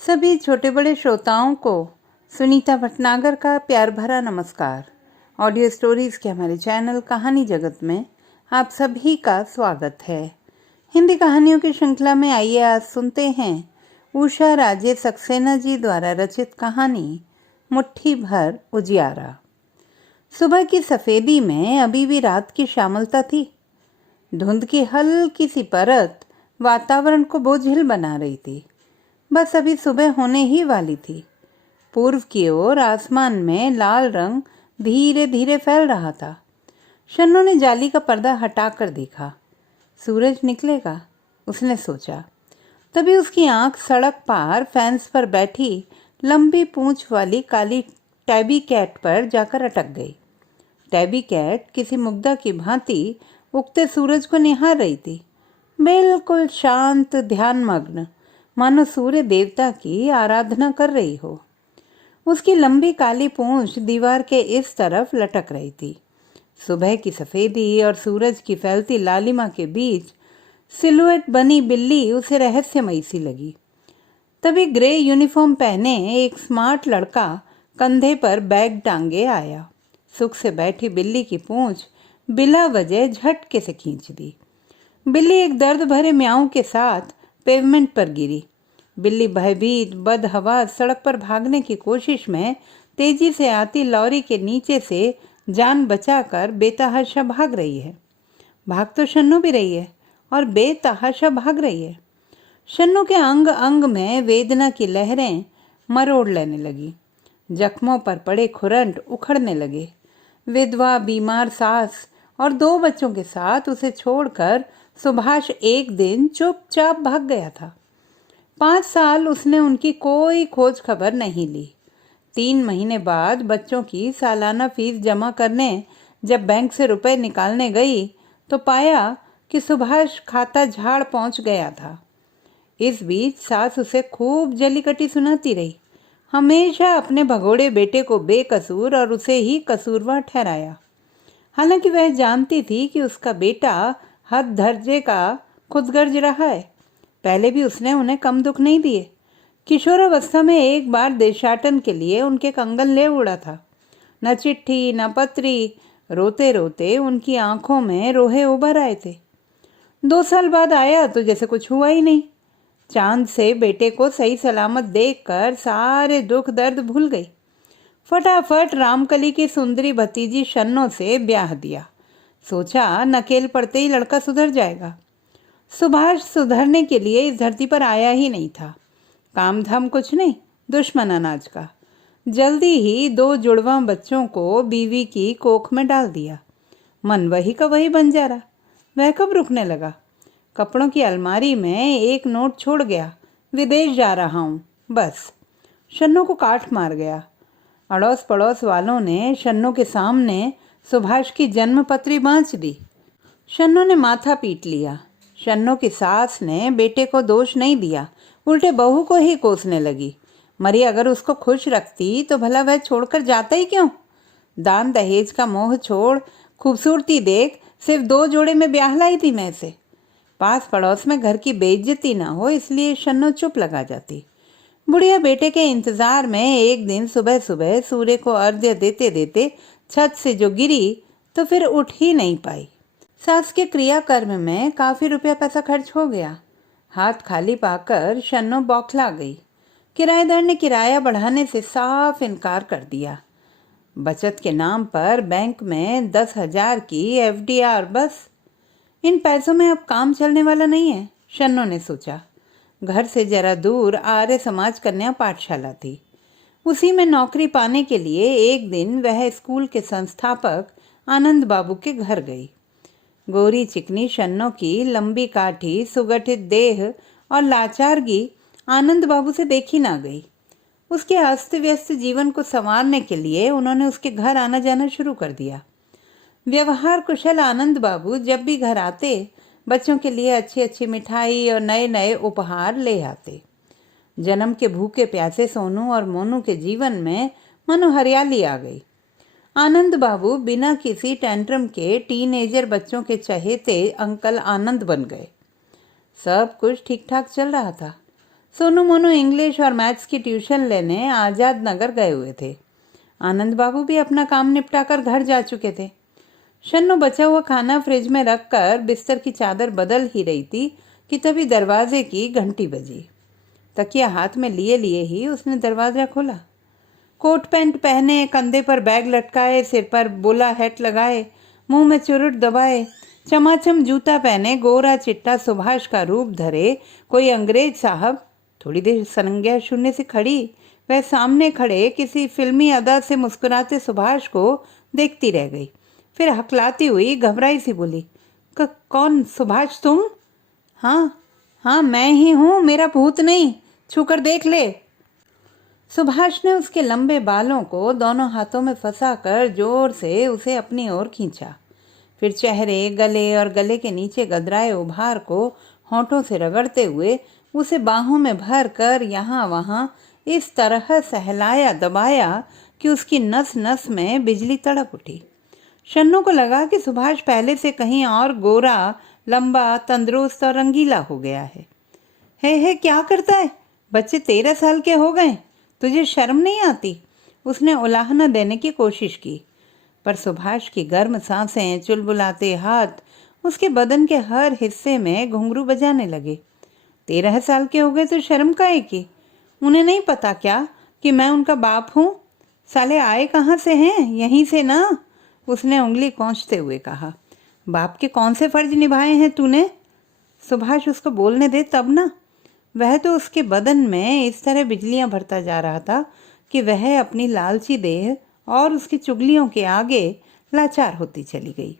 सभी छोटे बड़े श्रोताओं को सुनीता भटनागर का प्यार भरा नमस्कार। ऑडियो स्टोरीज के हमारे चैनल कहानी जगत में आप सभी का स्वागत है। हिंदी कहानियों की श्रृंखला में आइए आज सुनते हैं उषा राजे सक्सेना जी द्वारा रचित कहानी मुट्ठी भर उजियारा। सुबह की सफेदी में अभी भी रात की श्यामलता थी। धुंध की हल्की सी परत वातावरण को बोझिल बना रही थी। बस अभी सुबह होने ही वाली थी। पूर्व की ओर आसमान में लाल रंग धीरे धीरे फैल रहा था। शन्नू ने जाली का पर्दा हटाकर देखा। सूरज निकलेगा, उसने सोचा। तभी उसकी आंख सड़क पार फेंस पर बैठी लंबी पूंछ वाली काली टैबी कैट पर जाकर अटक गई। टैबी कैट किसी मुग्धा की भांति उगते सूरज को निहार रही थी, बिल्कुल शांत, ध्यानमग्न, मानो सूर्य देवता की आराधना कर रही हो। उसकी लंबी काली पूंछ दीवार के इस तरफ लटक रही थी। सुबह की सफेदी और सूरज की फैलती लालिमा के बीच सिलुएट बनी बिल्ली उसे रहस्यमयी सी लगी। तभी ग्रे यूनिफॉर्म पहने एक स्मार्ट लड़का कंधे पर बैग टांगे आया। सुख से बैठी बिल्ली की पूंछ बिला वजह झटके से खींच दी। बिल्ली एक दर्द भरे म्याऊं के साथ पेवमेंट पर गिरी। बिल्ली भयभीत बदहवास सड़क पर भागने की कोशिश में तेजी से आती लॉरी के नीचे से जान बचाकर बेतहाशा भाग रही है। भाग तो शन्नू भी रही है और बेतहाशा भाग रही है। शन्नू के अंग अंग में वेदना की लहरें मरोड़ लेने लगी। जख्मों पर पड़े खुरंट उखड़ने लगे। विधवा, बीमार सास और 2 बच्चों के साथ उसे छोड़कर सुभाष एक दिन चुपचाप भाग गया था। 5 साल उसने उनकी कोई खोज खबर नहीं ली। 3 महीने बाद बच्चों की सालाना फीस जमा करने जब बैंक से रुपए निकालने गई तो पाया कि सुभाष खाता झाड़ पहुंच गया था। इस बीच सास उसे खूब जलीकटी सुनाती रही। हमेशा अपने भगोड़े बेटे को बेकसूर और उसे ही कसूरवार ठहराया। हालांकि वह जानती थी कि उसका बेटा हद दर्जे का खुदगर्ज रहा है। पहले भी उसने उन्हें कम दुख नहीं दिए। किशोरावस्था में एक बार देशाटन के लिए उनके कंगन ले उड़ा था। न चिट्ठी न पत्री, रोते रोते उनकी आंखों में रोहे उभर आए थे। 2 साल बाद आया तो जैसे कुछ हुआ ही नहीं। चांद से बेटे को सही सलामत देखकर सारे दुख दर्द भूल गई। फटाफट रामकली की सुंदरी भतीजी शन्नो से ब्याह दिया। सोचा नकेल पड़ते ही लड़का सुधर जाएगा। सुभाष सुधरने के लिए इस धरती पर आया ही नहीं था। काम धाम कुछ नहीं, दुश्मन अनाज का। जल्दी ही 2 जुड़वा बच्चों को बीवी की कोख में डाल दिया। मन वही का वही बन जा रहा। वह कब रुकने लगा। कपड़ों की अलमारी में एक नोट छोड़ गया, विदेश जा रहा हूँ, बस। शन्नो को काठ मार गया। अड़ोस पड़ोस वालों ने शन्नो के सामने सुभाष की जन्मपत्री बांच दी। शन्नो ने माथा पीट लिया। शन्नो की सास ने बेटे को दोष नहीं दिया, उल्टे बहू को ही कोसने लगी। मरी अगर उसको खुश रखती तो भला वह छोड़कर जाता ही क्यों। दान दहेज का मोह छोड़ खूबसूरती देख सिर्फ 2 जोड़े में ब्याह लाई थी मैं से। पास पड़ोस में घर की बेइज्जती ना हो इसलिए शन्नो चुप लगा जाती। बुढ़िया बेटे के इंतजार में एक दिन सुबह सुबह सूर्य को अर्घ्य देते देते छत से जो गिरी तो फिर उठ ही नहीं पाई। सास के क्रियाकर्म में काफी रुपया पैसा खर्च हो गया। हाथ खाली पाकर शन्नो बौखला गई। किराएदार ने किराया बढ़ाने से साफ इनकार कर दिया। बचत के नाम पर बैंक में 10,000 की FDR, बस। इन पैसों में अब काम चलने वाला नहीं है, शन्नो ने सोचा। घर से जरा दूर आर्य समाज कन्या पाठशाला थी। उसी में नौकरी पाने के लिए एक दिन वह स्कूल के संस्थापक आनंद बाबू के घर गई। गोरी चिकनी शन्नो की लंबी काठी, सुगठित देह और लाचारगी आनंद बाबू से देखी ना गई। उसके अस्त व्यस्त जीवन को संवारने के लिए उन्होंने उसके घर आना जाना शुरू कर दिया। व्यवहार कुशल आनंद बाबू जब भी घर आते बच्चों के लिए अच्छी अच्छी मिठाई और नए नए उपहार ले आते। जन्म के भूखे प्यासे सोनू और मोनू के जीवन में मानो हरियाली आ गई। आनंद बाबू बिना किसी टेंट्रम के टीनेजर बच्चों के चहेते अंकल आनंद बन गए। सब कुछ ठीक ठाक चल रहा था। सोनू मोनू इंग्लिश और मैथ्स की ट्यूशन लेने आज़ाद नगर गए हुए थे। आनंद बाबू भी अपना काम निपटाकर घर जा चुके थे। शन्नू बचा हुआ खाना फ्रिज में रखकर बिस्तर की चादर बदल ही रही थी कि तभी दरवाजे की घंटी बजी। तकिया हाथ में लिए लिए ही उसने दरवाज़ा खोला। कोट पैंट पहने, कंधे पर बैग लटकाए, सिर पर बोला हैट लगाए, मुंह में चुरुट दबाए, चमाचम जूता पहने, गोरा चिट्टा सुभाष का रूप धरे कोई अंग्रेज साहब थोड़ी देर संज्ञा शून्य से खड़ी वह सामने खड़े किसी फिल्मी अदा से मुस्कुराते सुभाष को देखती रह गई। फिर हकलाती हुई घबराई सी बोली, कौन? सुभाष तुम? हाँ मैं ही हूँ, मेरा भूत नहीं, छूकर देख ले। सुभाष ने उसके लंबे बालों को दोनों हाथों में फंसाकर जोर से उसे अपनी ओर खींचा। फिर चेहरे, गले और गले के नीचे गदराए उभार को होंठों से रगड़ते हुए उसे बाहों में भर कर यहाँ वहाँ इस तरह सहलाया दबाया कि उसकी नस नस में बिजली तड़क उठी। शन्नू को लगा कि सुभाष पहले से कहीं और गोरा, लंबा, तंदुरुस्त और रंगीला हो गया है। हे क्या करता है? बच्चे 13 साल के हो गए, तुझे शर्म नहीं आती? उसने उलाहना देने की कोशिश की, पर सुभाष की गर्म सांसें, चुलबुलाते हाथ उसके बदन के हर हिस्से में घुंघरू बजाने लगे। 13 साल के हो गए तो शर्म काहे की? उन्हें नहीं पता क्या कि मैं उनका बाप हूँ? साले आए कहाँ से हैं? यहीं से ना? उसने उंगली कोंचते हुए कहा। बाप के कौन से फर्ज निभाए हैं तूने? सुभाष उसको बोलने दे तब ना। वह तो उसके बदन में इस तरह बिजलियां भरता जा रहा था कि वह अपनी लालची देह और उसकी चुगलियों के आगे लाचार होती चली गई।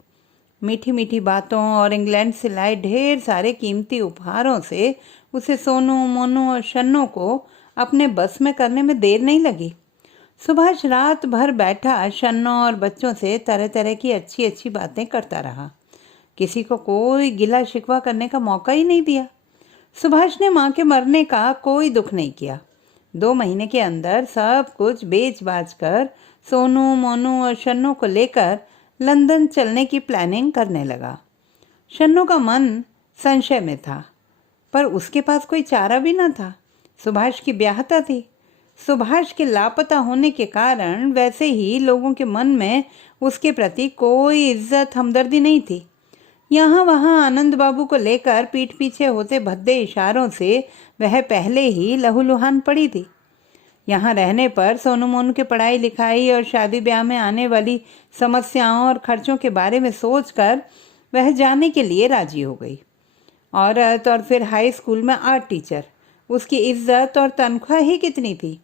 मीठी मीठी बातों और इंग्लैंड से लाए ढेर सारे कीमती उपहारों से उसे सोनू, मोनू और शन्नू को अपने बस में करने में देर नहीं लगी। सुभाष रात भर बैठा शन्नू और बच्चों से तरह तरह की अच्छी अच्छी बातें करता रहा। किसी को कोई गिला शिकवा करने का मौका ही नहीं दिया। सुभाष ने माँ के मरने का कोई दुख नहीं किया। 2 महीने के अंदर सब कुछ बेच बाच कर सोनू, मोनू और शन्नू को लेकर लंदन चलने की प्लानिंग करने लगा। शन्नू का मन संशय में था, पर उसके पास कोई चारा भी न था। सुभाष की ब्याहता थी। सुभाष के लापता होने के कारण वैसे ही लोगों के मन में उसके प्रति कोई इज्जत, हमदर्दी नहीं थी। यहाँ वहाँ आनंद बाबू को लेकर पीठ पीछे होते भद्दे इशारों से वह पहले ही लहूलुहान पड़ी थी। यहाँ रहने पर सोनू मोनू के पढ़ाई लिखाई और शादी ब्याह में आने वाली समस्याओं और खर्चों के बारे में सोचकर वह जाने के लिए राजी हो गई। औरत और फिर हाई स्कूल में आर्ट टीचर, उसकी इज्जत और तनख्वाह ही कितनी थी?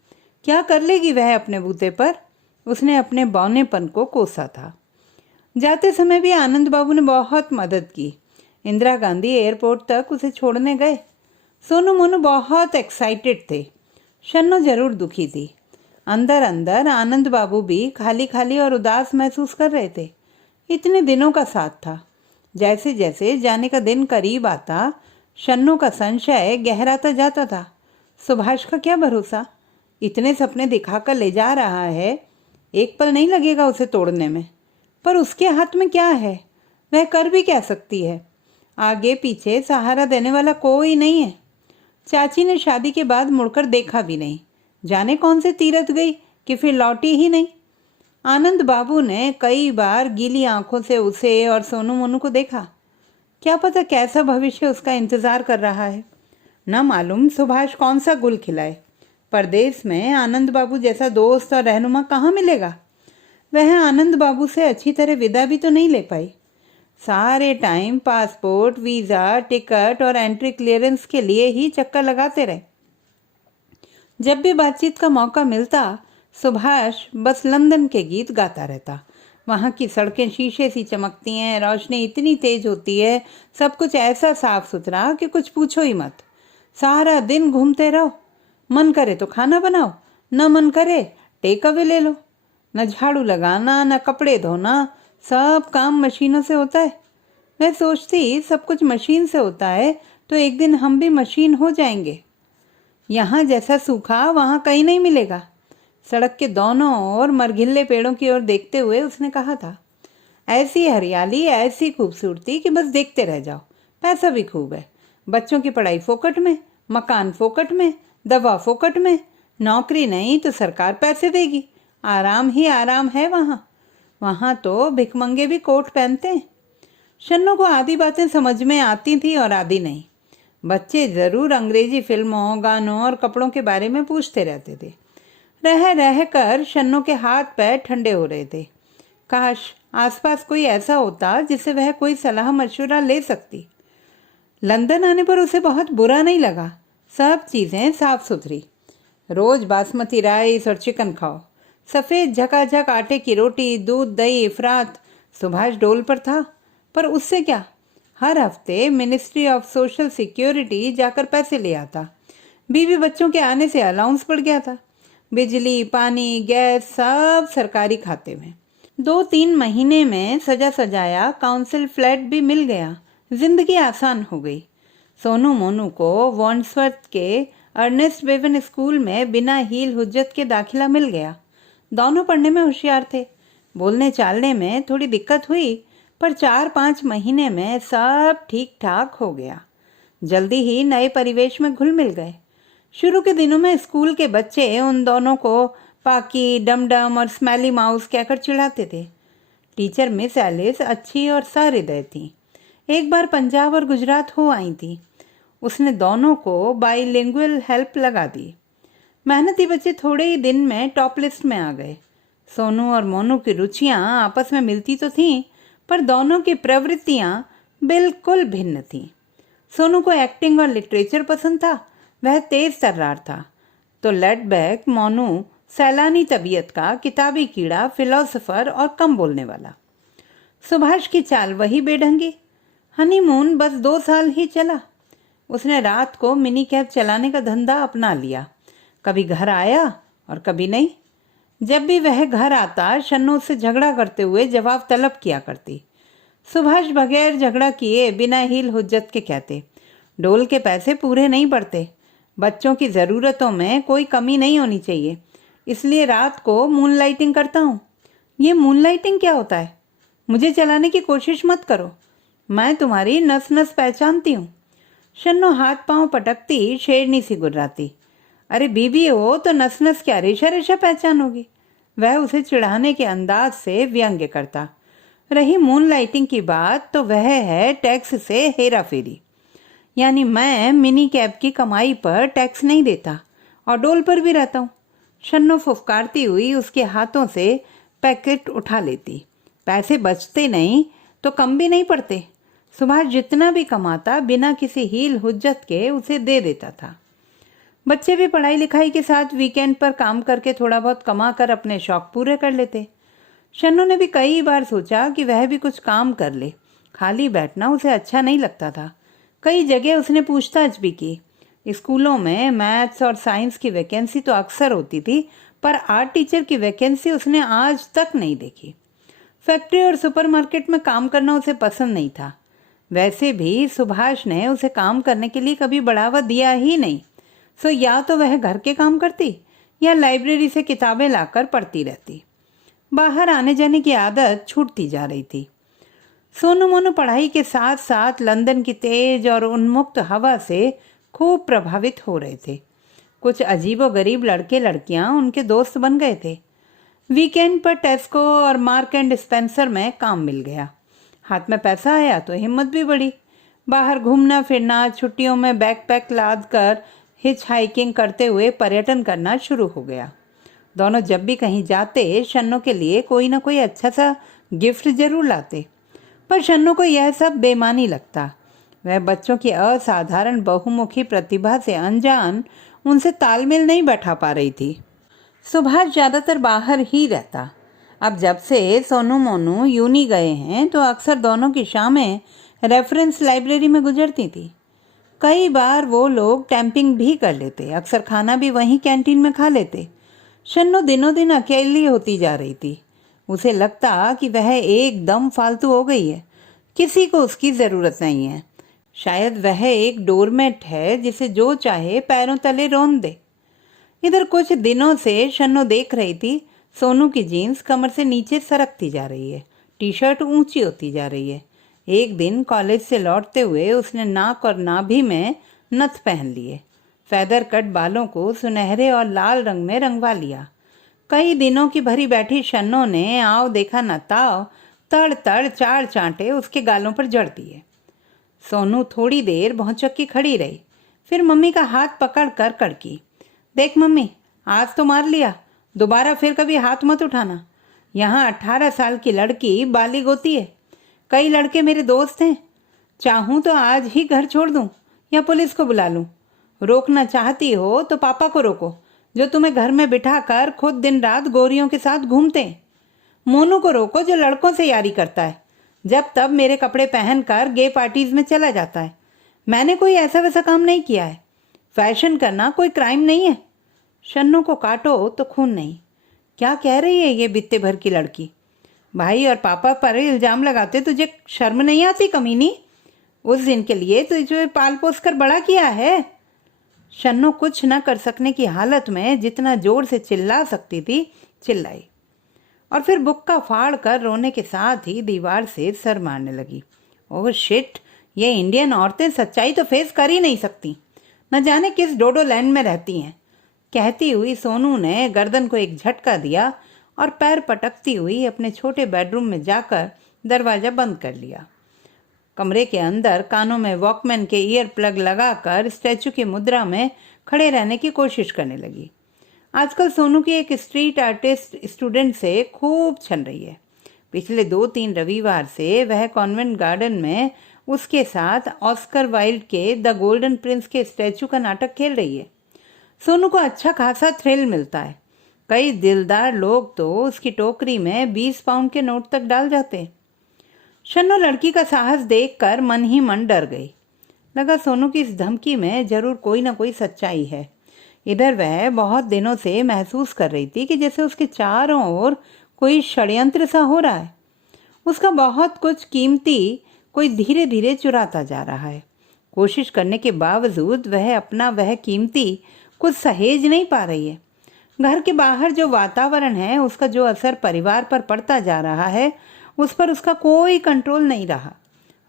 क्या कर लेगी वह अपने बूते पर? उसने अपने बौनेपन को कोसा था। जाते समय भी आनंद बाबू ने बहुत मदद की। इंदिरा गांधी एयरपोर्ट तक उसे छोड़ने गए। सोनू मोनू बहुत एक्साइटेड थे। शन्नू जरूर दुखी थी। अंदर अंदर आनंद बाबू भी खाली खाली और उदास महसूस कर रहे थे। इतने दिनों का साथ था। जैसे जैसे जाने का दिन करीब आता, शन्नू का संशय गहराता जाता था। सुभाष का क्या भरोसा? इतने सपने दिखाकर ले जा रहा है, एक पल नहीं लगेगा उसे तोड़ने में। पर उसके हाथ में क्या है? वह कर भी क्या सकती है? आगे पीछे सहारा देने वाला कोई नहीं है। चाची ने शादी के बाद मुड़कर देखा भी नहीं। जाने कौन से तीरथ गई कि फिर लौटी ही नहीं। आनंद बाबू ने कई बार गीली आंखों से उसे और सोनू मोनू को देखा। क्या पता कैसा भविष्य उसका इंतजार कर रहा है। न मालूम सुभाष कौन सा गुल खिलाए। परदेश में आनंद बाबू जैसा दोस्त और रहनुमा कहाँ मिलेगा? वह आनंद बाबू से अच्छी तरह विदा भी तो नहीं ले पाई। सारे टाइम पासपोर्ट, वीज़ा, टिकट और एंट्री क्लियरेंस के लिए ही चक्कर लगाते रहे। जब भी बातचीत का मौका मिलता, सुभाष बस लंदन के गीत गाता रहता। वहाँ की सड़कें शीशे सी चमकती हैं, रोशनी इतनी तेज होती है, सब कुछ ऐसा साफ सुथरा कि कुछ पूछो ही मत। सारा दिन घूमते रहो। मन करे तो खाना बनाओ, न मन करे टेक अवे ले लो। न झाड़ू लगाना, न कपड़े धोना, सब काम मशीनों से होता है। मैं सोचती सब कुछ मशीन से होता है तो एक दिन हम भी मशीन हो जाएंगे। यहाँ जैसा सूखा वहाँ कहीं नहीं मिलेगा। सड़क के दोनों ओर मरघिल्ले पेड़ों की ओर देखते हुए उसने कहा था, ऐसी हरियाली, ऐसी खूबसूरती कि बस देखते रह जाओ। पैसा भी खूब है। बच्चों की पढ़ाई फोकट में, मकान फोकट में, दवा फोकट में, नौकरी नहीं तो सरकार पैसे देगी, आराम ही आराम है वहाँ। वहाँ तो भिखमंगे भी कोट पहनते हैं। शन्नू को आधी बातें समझ में आती थी और आधी नहीं। बच्चे ज़रूर अंग्रेजी फिल्मों, गानों और कपड़ों के बारे में पूछते रहते थे। रह रह कर शन्नू के हाथ पैर ठंडे हो रहे थे। काश आसपास कोई ऐसा होता जिससे वह कोई सलाह मशवरा ले सकती। लंदन आने पर उसे बहुत बुरा नहीं लगा। सब चीज़ें साफ सुथरी, रोज बासमती राइस और चिकन खाओ, सफ़ेद झकाझक आटे की रोटी, दूध, दही, इफरात। सुभाष डोल पर था, पर उससे क्या, हर हफ्ते मिनिस्ट्री ऑफ सोशल सिक्योरिटी जाकर पैसे ले आता। बीवी बच्चों के आने से अलाउंस बढ़ गया था। बिजली, पानी, गैस सब सरकारी खाते में। 2-3 महीने में सजा सजाया काउंसिल फ्लैट भी मिल गया। जिंदगी आसान हो गई। सोनू मोनू को वॉन्ड्सवर्थ के अर्नेस्ट बेवन स्कूल में बिना हील हुज्जत के दाखिला मिल गया। दोनों पढ़ने में होशियार थे। बोलने चालने में थोड़ी दिक्कत हुई, पर 4-5 महीने में सब ठीक ठाक हो गया। जल्दी ही नए परिवेश में घुल मिल गए। शुरू के दिनों में स्कूल के बच्चे उन दोनों को पाकी, डमडम और स्मेली माउस कहकर चिढ़ाते थे। टीचर मिस एलिस अच्छी और सहृदय थी। एक बार पंजाब और गुजरात हो आई थी। उसने दोनों को बाईलिंगुअल हेल्प लगा दी। मेहनती बच्चे थोड़े ही दिन में टॉप लिस्ट में आ गए। सोनू और मोनू की रुचियां आपस में मिलती तो थीं, पर दोनों की प्रवृत्तियां बिल्कुल भिन्न थीं। सोनू को एक्टिंग और लिटरेचर पसंद था, वह तेज तर्रार था, तो लेडबैक मोनू सैलानी तबीयत का किताबी कीड़ा, फिलोसोफर और कम बोलने वाला। सुभाष की चाल वही बेढंगी। हनीमून बस 2 साल ही चला। उसने रात को मिनी कैब चलाने का धंधा अपना लिया। कभी घर आया और कभी नहीं। जब भी वह घर आता, शन्नू से झगड़ा करते हुए जवाब तलब किया करती। सुभाष बगैर झगड़ा किए बिना हील हुज्जत के कहते, डोल के पैसे पूरे नहीं पड़ते, बच्चों की ज़रूरतों में कोई कमी नहीं होनी चाहिए, इसलिए रात को मूनलाइटिंग करता हूँ। ये मूनलाइटिंग क्या होता है? मुझे चलाने की कोशिश मत करो, मैं तुम्हारी नस नस पहचानती हूँ। शन्नू हाथ पांव पटकती, शेरनी सी गुर्राती। अरे बीवी हो तो नस नस क्या, रेशा रेशा पहचानोगी? वह उसे चिढ़ाने के अंदाज से व्यंग्य करता। रही मूनलाइटिंग की बात, तो वह है टैक्स से हेरा फेरी। यानी मैं मिनी कैब की कमाई पर टैक्स नहीं देता और डोल पर भी रहता हूँ। शन्नू फुफकारती हुई उसके हाथों से पैकेट उठा लेती। पैसे बचते नहीं तो कम भी नहीं पड़ते। सुभाष जितना भी कमाता बिना किसी हील हुज्जत के उसे दे देता था। बच्चे भी पढ़ाई लिखाई के साथ वीकेंड पर काम करके थोड़ा बहुत कमा कर अपने शौक पूरे कर लेते। शन्नू ने भी कई बार सोचा कि वह भी कुछ काम कर ले। खाली बैठना उसे अच्छा नहीं लगता था। कई जगह उसने पूछताछ भी की। स्कूलों में मैथ्स और साइंस की वैकेंसी तो अक्सर होती थी, पर आर्ट टीचर की वैकेंसी उसने आज तक नहीं देखी। फैक्ट्री और सुपरमार्केट में काम करना उसे पसंद नहीं था। वैसे भी सुभाष ने उसे काम करने के लिए कभी बढ़ावा दिया ही नहीं। सो या तो वह घर के काम करती या लाइब्रेरी से किताबें लाकर पढ़ती रहती। बाहर आने जाने की आदत छूटती जा रही थी। सोनू मोनू पढ़ाई के साथ साथ लंदन की तेज और उन्मुक्त हवा से खूब प्रभावित हो रहे थे। कुछ अजीबोगरीब लड़के लड़कियां उनके दोस्त बन गए थे। वीकेंड पर टेस्को और मार्क एंड स्पेंसर में काम मिल गया। हाथ में पैसा आया तो हिम्मत भी बढ़ी। बाहर घूमना फिरना, छुट्टियों में बैकपैक लाद कर हिच हाइकिंग करते हुए पर्यटन करना शुरू हो गया। दोनों जब भी कहीं जाते, शन्नू के लिए कोई ना कोई अच्छा सा गिफ्ट जरूर लाते, पर शन्नू को यह सब बेमानी लगता। वह बच्चों की असाधारण बहुमुखी प्रतिभा से अनजान उनसे तालमेल नहीं बैठा पा रही थी। सुभाष ज़्यादातर बाहर ही रहता। अब जब से सोनू मोनू यूनी गए हैं, तो अक्सर दोनों की शामें रेफरेंस लाइब्रेरी में गुजरती थी। कई बार वो लोग कैंपिंग भी कर लेते, अक्सर खाना भी वहीं कैंटीन में खा लेते। शन्नू दिनों दिन अकेली होती जा रही थी। उसे लगता कि वह एकदम फालतू हो गई है, किसी को उसकी ज़रूरत नहीं है। शायद वह एक डोरमेट है जिसे जो चाहे पैरों तले रौंद दे। इधर कुछ दिनों से शन्नू देख रही थी, सोनू की जीन्स कमर से नीचे सरकती जा रही है, टी शर्ट ऊंची होती जा रही है। एक दिन कॉलेज से लौटते हुए उसने नाक और नाभि में नथ पहन लिए। फेदर कट बालों को सुनहरे और लाल रंग में रंगवा लिया। कई दिनों की भरी बैठी शन्नो ने आओ देखा न ताओ तड़ तड़ 4 चांटे उसके गालों पर जड़ दिए। सोनू थोड़ी देर भौचक्की खड़ी रही, फिर मम्मी का हाथ पकड़ कर कड़की, देख मम्मी, आज तो मार लिया, दोबारा फिर कभी हाथ मत उठाना। यहाँ 18 साल की लड़की बालिग होती है। कई लड़के मेरे दोस्त हैं, चाहूँ तो आज ही घर छोड़ दूँ या पुलिस को बुला लूँ। रोकना चाहती हो तो पापा को रोको, जो तुम्हें घर में बिठाकर खुद दिन रात गोरियों के साथ घूमते हैं। मोनू को रोको, जो लड़कों से यारी करता है, जब तब मेरे कपड़े पहनकर गे पार्टीज में चला जाता है। मैंने कोई ऐसा वैसा काम नहीं किया है। फैशन करना कोई क्राइम नहीं है। शन्नो को काटो तो खून नहीं। क्या कह रही है ये बित्ते भर की लड़की? भाई और पापा पर इल्जाम लगाते तुझे शर्म नहीं आती कमीनी? उस दिन के लिए तुझे पाल पोस कर बड़ा किया है। शन्नो कुछ न कर सकने की हालत में जितना जोर से चिल्ला सकती थी चिल्लाई, और फिर बुक्का फाड़ कर रोने के साथ ही दीवार से सर मारने लगी। ओह शिट, ये इंडियन औरतें सच्चाई तो फेस कर ही नहीं सकती, न जाने किस डोडो लैंड में रहती हैं। कहती हुई सोनू ने गर्दन को एक झटका दिया और पैर पटकती हुई अपने छोटे बेडरूम में जाकर दरवाजा बंद कर लिया। कमरे के अंदर कानों में वॉकमैन के ईयर प्लग लगाकर स्टैचू की मुद्रा में खड़े रहने की कोशिश करने लगी। आजकल सोनू की एक स्ट्रीट आर्टिस्ट स्टूडेंट से खूब छन रही है। पिछले 2-3 रविवार से वह कॉन्वेंट गार्डन में उसके साथ ऑस्कर वाइल्ड के द गोल्डन प्रिंस के स्टैचू का नाटक खेल रही है। सोनू को अच्छा खासा थ्रिल मिलता है। कई दिलदार लोग तो उसकी टोकरी में 20 पाउंड के नोट तक डाल जाते हैं। शन्नो लड़की का साहस देखकर मन ही मन डर गई। लगा सोनू की इस धमकी में जरूर कोई ना कोई सच्चाई है। इधर वह बहुत दिनों से महसूस कर रही थी कि जैसे उसके चारों ओर कोई षड्यंत्र सा हो रहा है। उसका बहुत कुछ कीमती कोई धीरे धीरे चुराता जा रहा है। कोशिश करने के बावजूद वह अपना वह कीमती कुछ सहेज नहीं पा रही है। घर के बाहर जो वातावरण है, उसका जो असर परिवार पर पड़ता जा रहा है, उस पर उसका कोई कंट्रोल नहीं रहा।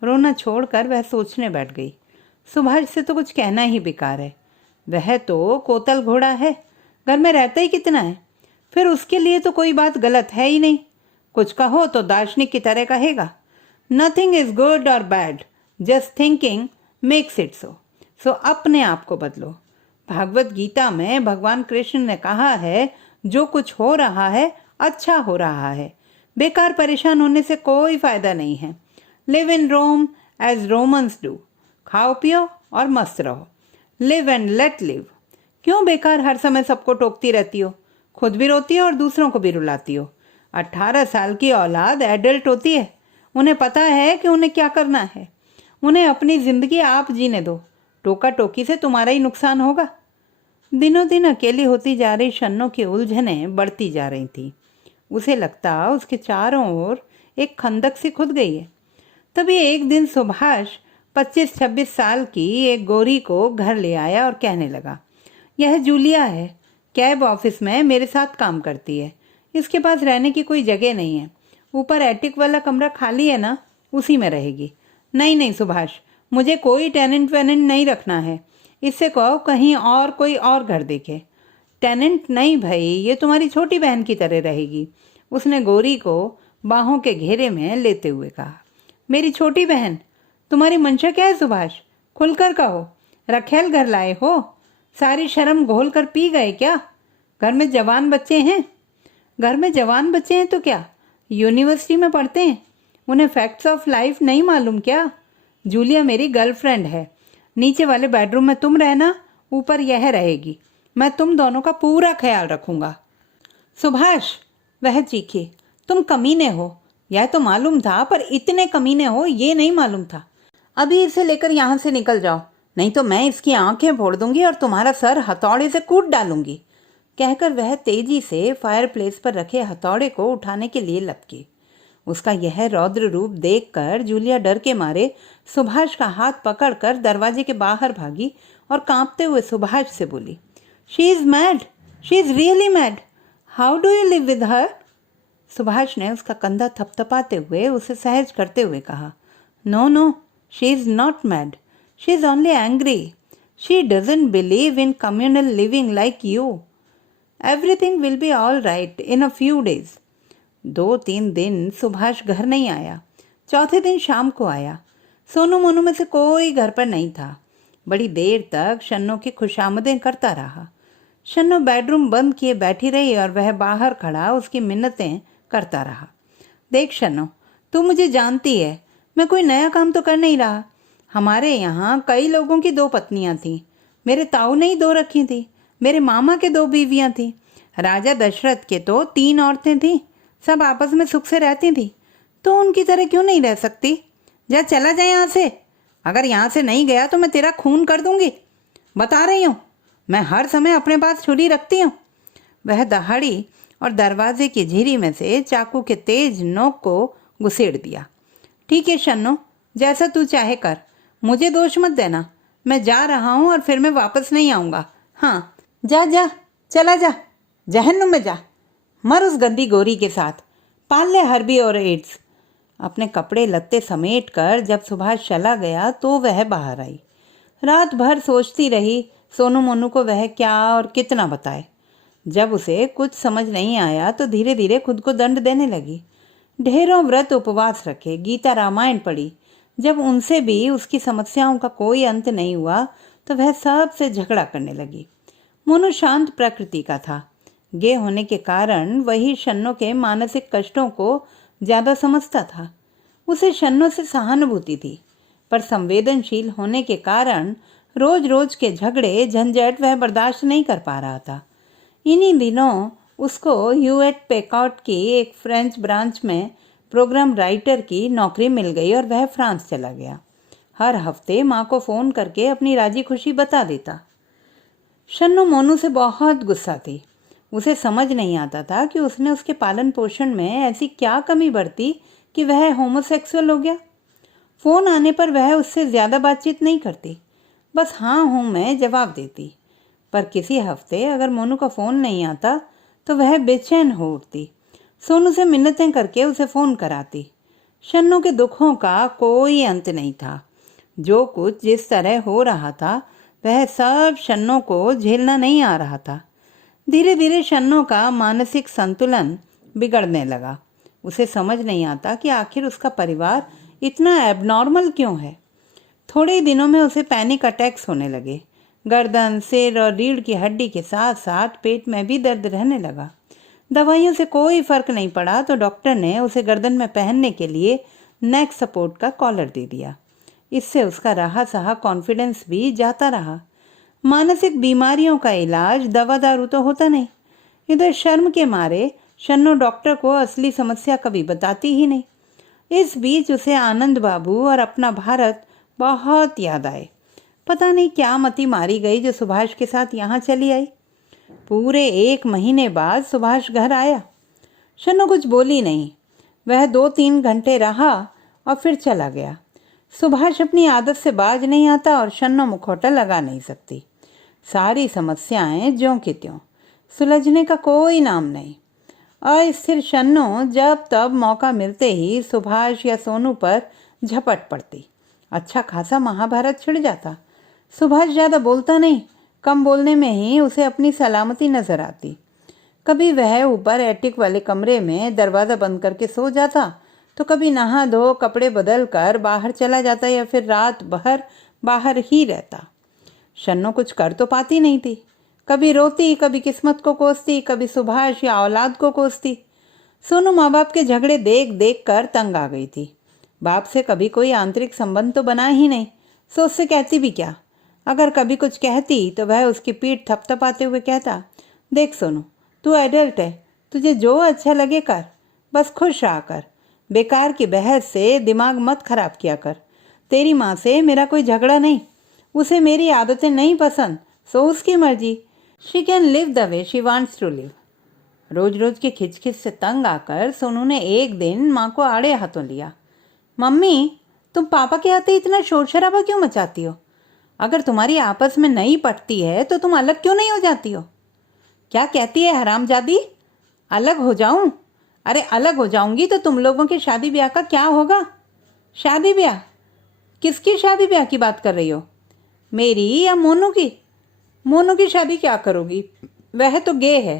रोना छोड़कर वह सोचने बैठ गई, सुभाष से तो कुछ कहना ही बेकार है। वह तो कोतल घोड़ा है, घर में रहता ही कितना है, फिर उसके लिए तो कोई बात गलत है ही नहीं। कुछ कहो तो दार्शनिक की तरह कहेगा, नथिंग इज गुड और bad, just thinking makes it so. So अपने आप को बदलो। भागवत गीता में भगवान कृष्ण ने कहा है, जो कुछ हो रहा है अच्छा हो रहा है। बेकार परेशान होने से कोई फायदा नहीं है। Live in Rome as Romans do. खाओ पियो और मस्त रहो। Live and let live. क्यों बेकार हर समय सबको टोकती रहती हो? खुद भी रोती हो और दूसरों को भी रुलाती हो। 18 साल की औलाद एडल्ट होती है, उन्हें पता है कि उन्हें क्या करना है। उन्हें अपनी जिंदगी आप जीने दो। टोका टोकी से तुम्हारा ही नुकसान होगा। दिनों दिन अकेली होती जा रही शन्नो की उलझनें बढ़ती जा रही थी। उसे लगता उसके चारों ओर एक खंदक सी खुद गई है। तभी एक दिन सुभाष 25-26 साल की एक गोरी को घर ले आया और कहने लगा, यह जूलिया है, कैब ऑफिस में मेरे साथ काम करती है। इसके पास रहने की कोई जगह नहीं है। ऊपर एटिक वाला कमरा खाली है ना, उसी में रहेगी। नहीं नहीं सुभाष, मुझे कोई टेनेंट वेनेंट नहीं रखना है। इससे कहो कहीं और कोई और घर देखे। टेनेंट नहीं भाई, ये तुम्हारी छोटी बहन की तरह रहेगी, उसने गोरी को बाहों के घेरे में लेते हुए कहा। मेरी छोटी बहन? तुम्हारी मंशा क्या है सुभाष? खुलकर कहो। रखेल घर लाए हो? सारी शर्म घोल कर पी गए क्या? घर में जवान बच्चे हैं। घर में जवान बच्चे हैं तो क्या, यूनिवर्सिटी में पढ़ते हैं, उन्हें फैक्ट्स ऑफ लाइफ नहीं मालूम क्या? जूलिया मेरी गर्लफ्रेंड है। नीचे वाले बेडरूम में तुम रहना, ऊपर यह रहेगी। मैं तुम दोनों का पूरा ख्याल रखूंगा। सुभाष, वह चीखी, तुम कमीने हो। यह तो मालूम था, पर इतने कमीने हो ये नहीं मालूम था। अभी इसे लेकर यहाँ से निकल जाओ, नहीं तो मैं इसकी आंखें फोड़ दूंगी और तुम्हारा सर हथौड़े से कूट डालूंगी। कहकर वह तेजी से फायरप्लेस पर रखे हथौड़े को उठाने के लिए लपकी। उसका यह रौद्र रूप देखकर जूलिया डर के मारे सुभाष का हाथ पकड़कर दरवाजे के बाहर भागी और कांपते हुए सुभाष से बोली, she is mad, she is really mad. How do you live with her? Subhash ने उसका कंधा थपथपाते हुए उसे सहज करते हुए कहा, no no, she is not mad, she is only angry. She doesn't believe in communal living like you. Everything will be all right in a few days. 2-3 दिन सुभाष घर नहीं आया। चौथे दिन शाम को आया। सोनू मोनू में से कोई घर पर नहीं था। बड़ी देर तक शन्नो की खुशामदें करता रहा। शन्नो बेडरूम बंद किए बैठी रही और वह बाहर खड़ा उसकी मिन्नतें करता रहा। देख शन्नो, तू मुझे जानती है, मैं कोई नया काम तो कर नहीं रहा। हमारे यहाँ कई लोगों की 2 पत्नियाँ थीं। मेरे ताऊ ने ही 2 रखी थी। मेरे मामा के 2 बीवियाँ थीं। राजा दशरथ के तो 3 औरतें थीं। सब आपस में सुख से रहती थीं। तो उनकी तरह क्यों नहीं रह सकती? जा चला जाए यहाँ से। अगर यहाँ से नहीं गया तो मैं तेरा खून कर दूंगी। बता रही हूँ, मैं हर समय अपने पास छुरी रखती हूँ। वह दहाड़ी और दरवाजे की झिरी में से चाकू के तेज नोक को घुसेड़ दिया। ठीक है शन्नो, जैसा तू चाहे कर, मुझे दोष मत देना। मैं जा रहा हूँ और फिर मैं वापस नहीं आऊँगा। हाँ, जा जा, चला जा, जहन्नुम में जा, मर उस गंदी गोरी के साथ, पाल ले हर्बी और एड्स। अपने कपड़े लत्ते समेट कर जब सुभाष चला गया तो वह बाहर आई। रात भर सोचती रही सोनू मोनू को वह क्या और कितना बताए। जब उसे कुछ समझ नहीं आया तो धीरे धीरे खुद को दंड देने लगी। ढेरों व्रत उपवास रखे, गीता रामायण पढ़ी। जब उनसे भी उसकी समस्याओं का कोई अंत नहीं हुआ तो वह सबसे झगड़ा करने लगी। मोनू शांत प्रकृति का था। गे होने के कारण वही शन्नो के मानसिक कष्टों को ज़्यादा समझता था। उसे शन्नो से सहानुभूति थी, पर संवेदनशील होने के कारण रोज रोज के झगड़े झंझट वह बर्दाश्त नहीं कर पा रहा था। इन्हीं दिनों उसको ह्यूएट पैकॉर्ड की एक फ्रेंच ब्रांच में प्रोग्राम राइटर की नौकरी मिल गई और वह फ्रांस चला गया। हर हफ्ते माँ को फ़ोन करके अपनी राजी खुशी बता देता। शन्नो मोनू से बहुत गुस्सा थी। उसे समझ नहीं आता था कि उसने उसके पालन पोषण में ऐसी क्या कमी बरती कि वह होमोसेक्सुअल हो गया। फ़ोन आने पर वह उससे ज़्यादा बातचीत नहीं करती, बस हाँ हूँ मैं जवाब देती। पर किसी हफ्ते अगर मोनू का फ़ोन नहीं आता तो वह बेचैन हो उठती। सोनू से मिन्नतें करके उसे फ़ोन कराती। शन्नो के दुखों का कोई अंत नहीं था। जो कुछ जिस तरह हो रहा था वह सब शन्नो को झेलना नहीं आ रहा था। धीरे धीरे शन्नो का मानसिक संतुलन बिगड़ने लगा। उसे समझ नहीं आता कि आखिर उसका परिवार इतना एबनॉर्मल क्यों है। थोड़े ही दिनों में उसे पैनिक अटैक्स होने लगे। गर्दन, सिर और रीढ़ की हड्डी के साथ साथ पेट में भी दर्द रहने लगा। दवाइयों से कोई फर्क नहीं पड़ा तो डॉक्टर ने उसे गर्दन में पहनने के लिए नेक सपोर्ट का कॉलर दे दिया। इससे उसका रहा सहा कॉन्फिडेंस भी जाता रहा। मानसिक बीमारियों का इलाज दवा दारू तो होता नहीं। इधर शर्म के मारे शन्नो डॉक्टर को असली समस्या कभी बताती ही नहीं। इस बीच उसे आनंद बाबू और अपना भारत बहुत याद आए। पता नहीं क्या मती मारी गई जो सुभाष के साथ यहाँ चली आई। पूरे 1 महीने बाद सुभाष घर आया। शन्नो कुछ बोली नहीं। वह 2-3 घंटे रहा और फिर चला गया। सुभाष अपनी आदत से बाज नहीं आता और शन्नो मुखौटा लगा नहीं सकती। सारी समस्याएं ज्यों की त्यों, सुलझने का कोई नाम नहीं। अस्थिर शन्नो जब तब मौका मिलते ही सुभाष या सोनू पर झपट पड़ती। अच्छा खासा महाभारत छिड़ जाता। सुभाष ज़्यादा बोलता नहीं, कम बोलने में ही उसे अपनी सलामती नजर आती। कभी वह ऊपर एटिक वाले कमरे में दरवाज़ा बंद करके सो जाता तो कभी नहा धो कपड़े बदल कर बाहर चला जाता या फिर रात भर बाहर ही रहता। शन्नो कुछ कर तो पाती नहीं थी। कभी रोती, कभी किस्मत को कोसती, कभी सुभाष या औलाद को कोसती। सोनू माँ बाप के झगड़े देख देख कर तंग आ गई थी। बाप से कभी कोई आंतरिक संबंध तो बना ही नहीं, सो उससे कहती भी क्या। अगर कभी कुछ कहती तो वह उसकी पीठ थपथपाते हुए कहता, देख सोनू, तू एडल्ट है, तुझे जो अच्छा लगे कर, बस खुश रहा कर। बेकार की बहस से दिमाग मत खराब किया कर। तेरी माँ से मेरा कोई झगड़ा नहीं, उसे मेरी आदतें नहीं पसंद, सो उसकी मर्जी। She can live the way she wants to live. रोज रोज के खिचखिच से तंग आकर सोनू ने एक दिन माँ को आड़े हाथों लिया। मम्मी, तुम पापा के आते इतना शोर शराबा क्यों मचाती हो? अगर तुम्हारी आपस में नहीं पटती है तो तुम अलग क्यों नहीं हो जाती हो? क्या कहती है हरामजादी? अलग हो जाऊं? अरे अलग हो जाऊंगी तो तुम लोगों के शादी ब्याह का क्या होगा? शादी ब्याह? किसकी शादी ब्याह की बात कर रही हो? मेरी या मोनू की? मोनू की शादी क्या करोगी? वह तो गे है।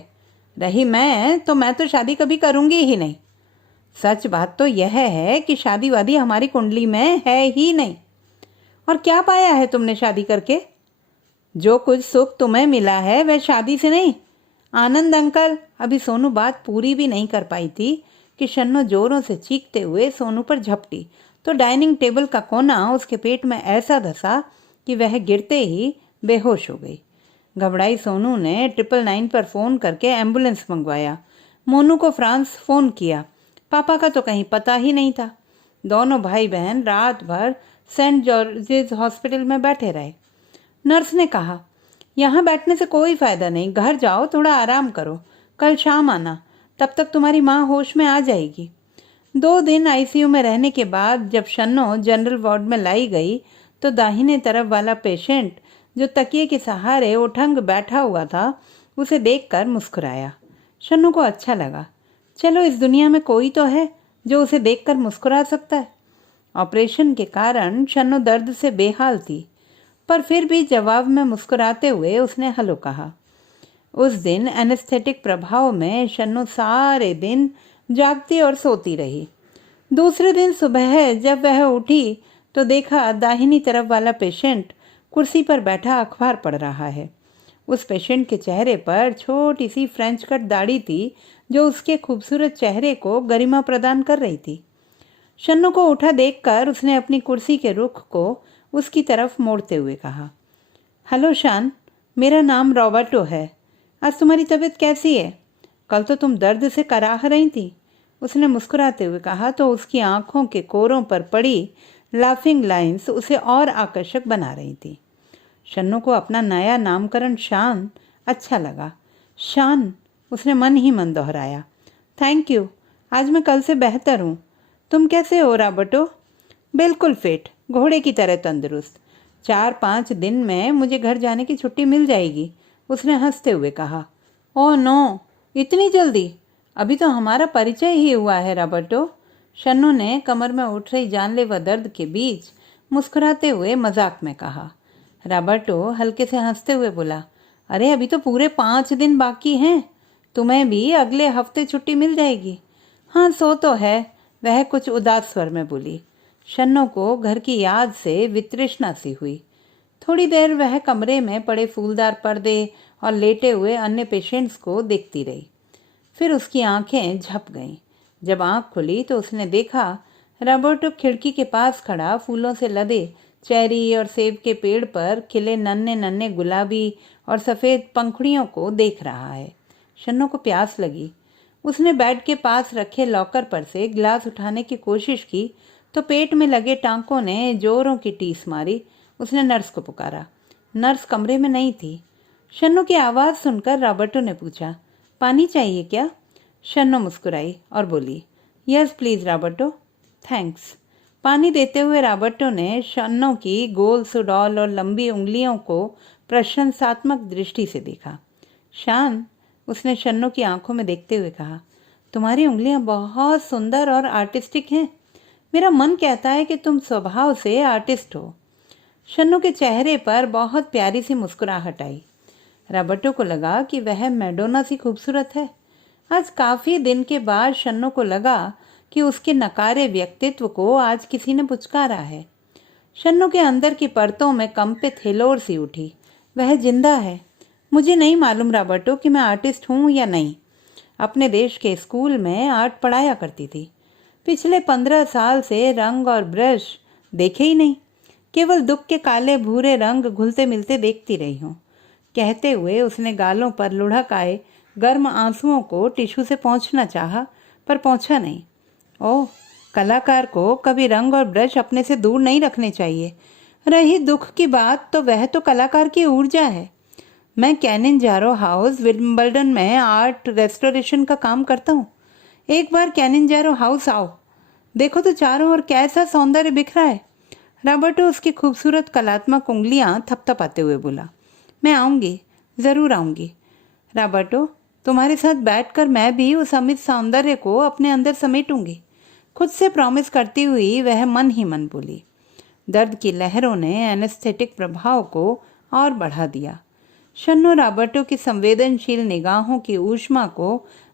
रही मैं तो शादी कभी करूंगी ही नहीं। सच बात तो यह है कि शादी वादी हमारी कुंडली में है ही नहीं। और क्या पाया है तुमने शादी करके? जो कुछ सुख तुम्हें मिला है वह शादी से नहीं। आनंद अंकल। अभी सोनू बात पूरी भी नहीं कर पाई थी कि शन्नो जोरों से चीखते हुए सोनू पर झपटी तो डाइनिंग टेबल का कोना उसके पेट में ऐसा धंसा कि वह गिरते ही बेहोश हो गई। घबराई सोनू ने 999 पर फ़ोन करके एम्बुलेंस मंगवाया। मोनू को फ्रांस फ़ोन किया। पापा का तो कहीं पता ही नहीं था। दोनों भाई बहन रात भर सेंट जॉर्जेस हॉस्पिटल में बैठे रहे। नर्स ने कहा, यहाँ बैठने से कोई फ़ायदा नहीं, घर जाओ, थोड़ा आराम करो, कल शाम आना, तब तक तुम्हारी माँ होश में आ जाएगी। 2 दिन आईसीयू में रहने के बाद जब शन्नो जनरल वार्ड में लाई गई तो दाहिने तरफ वाला पेशेंट जो तकिए के सहारे उठंग बैठा हुआ था उसे देखकर मुस्कुराया। शन्नो को अच्छा लगा। चलो, इस दुनिया में कोई तो है जो उसे देखकर मुस्कुरा सकता है। ऑपरेशन के कारण शन्नो दर्द से बेहाल थी, पर फिर भी जवाब में मुस्कुराते हुए उसने हेलो कहा। उस दिन एनेस्थेटिक प्रभाव में शन्नो सारे दिन जागती और सोती रही। दूसरे दिन सुबह जब वह उठी तो देखा दाहिनी तरफ वाला पेशेंट कुर्सी पर बैठा अखबार पढ़ रहा है। उस पेशेंट के चेहरे पर छोटी सी फ्रेंच कट दाढ़ी थी जो उसके खूबसूरत चेहरे को गरिमा प्रदान कर रही थी। शन्नो को उठा देखकर उसने अपनी कुर्सी के रुख को उसकी तरफ मोड़ते हुए कहा, हेलो शान, मेरा नाम रॉबर्टो है। आज तुम्हारी तबीयत कैसी है? कल तो तुम दर्द से कराह रही थी। उसने मुस्कुराते हुए कहा तो उसकी आंखों के कोरों पर पड़ी लाफिंग लाइंस उसे और आकर्षक बना रही थी। शन्नो को अपना नया नामकरण शान अच्छा लगा। शान, उसने मन ही मन दोहराया। थैंक यू, आज मैं कल से बेहतर हूँ। तुम कैसे हो रॉबर्टो? बिल्कुल फिट, घोड़े की तरह तंदुरुस्त। 4-5 दिन में मुझे घर जाने की छुट्टी मिल जाएगी, उसने हंसते हुए कहा। ओह नो, इतनी जल्दी? अभी तो हमारा परिचय ही हुआ है रॉबर्टो। शन्नो ने कमर में उठ रही जानलेवा दर्द के बीच मुस्कुराते हुए मजाक में कहा। रॉबर्टो हल्के से हंसते हुए बोला, अरे अभी तो पूरे 5 दिन बाकी हैं, तुम्हें भी अगले हफ्ते छुट्टी मिल जाएगी। हाँ, सो तो है, वह कुछ उदास स्वर में बोली। शन्नो को घर की याद से वितृष्णा सी हुई। थोड़ी देर वह कमरे में पड़े फूलदार पर्दे और लेटे हुए अन्य पेशेंट्स को देखती रही। फिर उसकी आंखें झप गईं। जब आंख खुली तो उसने देखा रॉबर्टो खिड़की के पास खड़ा फूलों से लदे चेरी और सेब के पेड़ पर खिले नन्हे नन्हे गुलाबी और सफ़ेद पंखुड़ियों को देख रहा है। शन्नो को प्यास लगी। उसने बेड के पास रखे लॉकर पर से गिलास उठाने की कोशिश की तो पेट में लगे टांकों ने जोरों की टीस मारी। उसने नर्स को पुकारा। नर्स कमरे में नहीं थी। शन्नो की आवाज़ सुनकर रॉबर्टो ने पूछा, पानी चाहिए क्या? शन्नो मुस्कुराई और बोली, यस प्लीज़ रॉबर्टो, थैंक्स। पानी देते हुए रॉबर्टो ने शन्नो की गोल सुडौल और लंबी उंगलियों को प्रशंसात्मक दृष्टि से देखा। शान, उसने शन्नो की आंखों में देखते हुए कहा, तुम्हारी उंगलियां बहुत सुंदर और आर्टिस्टिक हैं। मेरा मन कहता है कि तुम स्वभाव से आर्टिस्ट हो। शन्नो के चेहरे पर बहुत प्यारी सी मुस्कुराहट आई। रॉबर्टो को लगा कि वह मैडोना सी खूबसूरत है। आज काफ़ी दिन के बाद शन्नो को लगा कि उसके नकारे व्यक्तित्व को आज किसी ने पुचकारा है। शन्नो के अंदर की परतों में कंपित हिलोर सी उठी। वह जिंदा है। मुझे नहीं मालूम रॉबर्टो कि मैं आर्टिस्ट हूँ या नहीं। अपने देश के स्कूल में आर्ट पढ़ाया करती थी। पिछले 15 साल से रंग और ब्रश देखे ही नहीं। केवल दुख के काले भूरे रंग घुलते मिलते देखती रही हूँ। कहते हुए उसने गालों पर लुढ़क आए गर्म आंसुओं को टिश्यू से पोंछना चाहा, पर पोंछा नहीं। ओह, कलाकार को कभी रंग और ब्रश अपने से दूर नहीं रखने चाहिए। रही दुख की बात, तो वह तो कलाकार की ऊर्जा है। मैं कैनिंजारो हाउस विंबलडन में आर्ट रेस्टोरेशन का काम करता हूँ। एक बार कैनिंजारो हाउस आओ, देखो तो चारों ओर कैसा सौंदर्य बिखरा है। रॉबर्टो उसकी खूबसूरत कलात्मक उंगलियां थपथपाते हुए बोला, मैं आऊँगी, ज़रूर आऊँगी। रॉबर्टो, तुम्हारे साथ बैठकर मैं भी उस अमित सौंदर्य को अपने अंदर समेटूंगी, खुद से प्रॉमिस करती हुई वह मन ही मन बोली। दर्द की लहरों ने एनेस्थेटिक प्रभाव को और बढ़ा दिया। शन्नो रॉबर्टो की संवेदनशील निगाहों की ऊष्मा को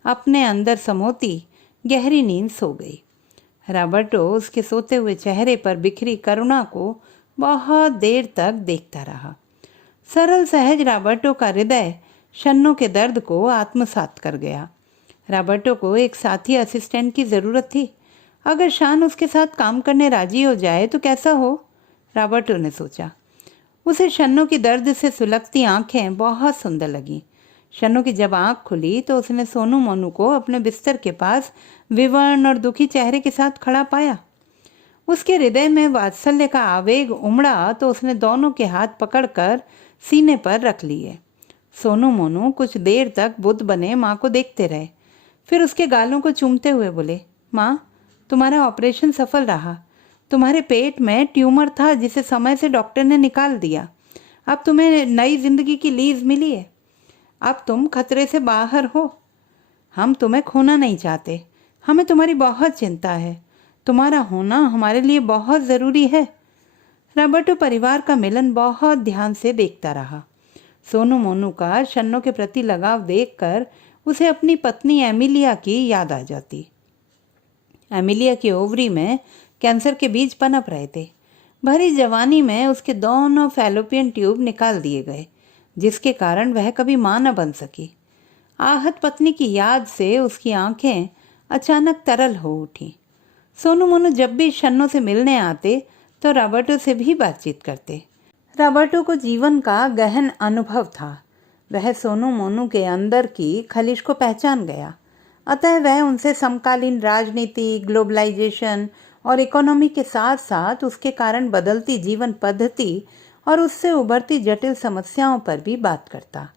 अपने अंदर समोती गहरी नींद सो गई। रॉबर्टो उसके सोते हुए चेहरे पर बिखरी करुणा को बहुत देर तक देखता रहा। सरल सहज रॉबर्टो का हृदय शन्नो के दर्द को आत्मसात कर गया। रॉबर्टो को एक साथी असिस्टेंट की ज़रूरत थी। अगर शान उसके साथ काम करने राजी हो जाए तो कैसा हो, रॉबर्टो ने सोचा। उसे शन्नो की दर्द से सुलगती आंखें बहुत सुंदर लगीं। शन्नो की जब आंख खुली तो उसने सोनू मोनू को अपने बिस्तर के पास विवर्ण और दुखी चेहरे के साथ खड़ा पाया। उसके हृदय में वात्सल्य का आवेग उमड़ा तो उसने दोनों के हाथ पकड़कर सीने पर रख लिए। सोनू मोनू कुछ देर तक बुद्ध बने माँ को देखते रहे, फिर उसके गालों को चूमते हुए बोले, माँ, तुम्हारा ऑपरेशन सफल रहा। तुम्हारे पेट में ट्यूमर था जिसे समय से डॉक्टर ने निकाल दिया। अब तुम्हें नई जिंदगी की लीज मिली है। अब तुम खतरे से बाहर हो। हम तुम्हें खोना नहीं चाहते। हमें तुम्हारी बहुत चिंता है। तुम्हारा होना हमारे लिए बहुत ज़रूरी है। रॉबर्टो परिवार का मिलन बहुत ध्यान से देखता रहा। सोनू मोनू का शन्नो के प्रति लगाव देखकर उसे अपनी पत्नी एमिलिया की याद आ जाती। एमिलिया की ओवरी में कैंसर के बीज पनप रहे थे। भरी जवानी में उसके दोनों फैलोपियन ट्यूब निकाल दिए गए, जिसके कारण वह कभी मां न बन सकी। आहत पत्नी की याद से उसकी आंखें अचानक तरल हो उठी। सोनू मोनू जब भी शन्नो से मिलने आते तो रॉबर्टो से भी बातचीत करते। रॉबर्टो को जीवन का गहन अनुभव था। वह सोनू मोनू के अंदर की खलिश को पहचान गया, अतः वह उनसे समकालीन राजनीति, ग्लोबलाइजेशन और इकोनॉमी के साथ साथ उसके कारण बदलती जीवन पद्धति और उससे उभरती जटिल समस्याओं पर भी बात करता।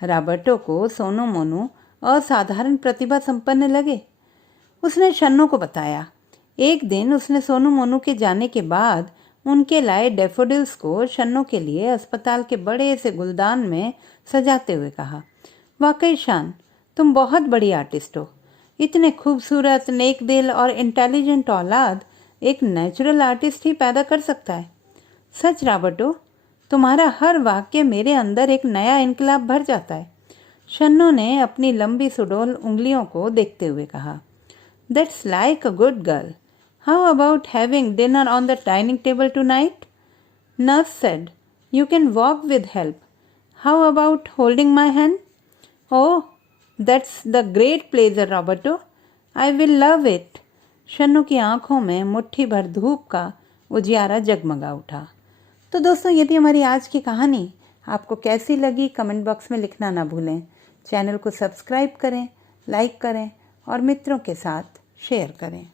रॉबर्टो को सोनू मोनू असाधारण प्रतिभा संपन्न लगे। उसने शन्नो को बताया। एक दिन उसने सोनू मोनू के जाने के बाद उनके लाए डैफोडिल्स को शन्नो के लिए अस्पताल के बड़े से गुलदान में सजाते हुए कहा, वाकई शान, तुम बहुत बड़ी आर्टिस्ट हो। इतने खूबसूरत, नेक दिल और इंटेलिजेंट औलाद एक नेचुरल आर्टिस्ट ही पैदा कर सकता है। सच रॉबर्टो, तुम्हारा हर वाक्य मेरे अंदर एक नया इनकलाब भर जाता है। शन्नो ने अपनी लंबी सुडौल उंगलियों को देखते हुए कहा, that's like a good girl. How about having dinner on the dining table tonight? Nurse said, you can walk with help. How about holding my hand? Oh, that's the great pleasure, Roberto. I will love it. शन्नो की आंखों में मुट्ठी भर धूप का उजियारा जगमगा उठा। तो दोस्तों, यदि हमारी आज की कहानी आपको कैसी लगी कमेंट बॉक्स में लिखना ना भूलें। चैनल को सब्सक्राइब करें, लाइक करें और मित्रों के साथ शेयर करें।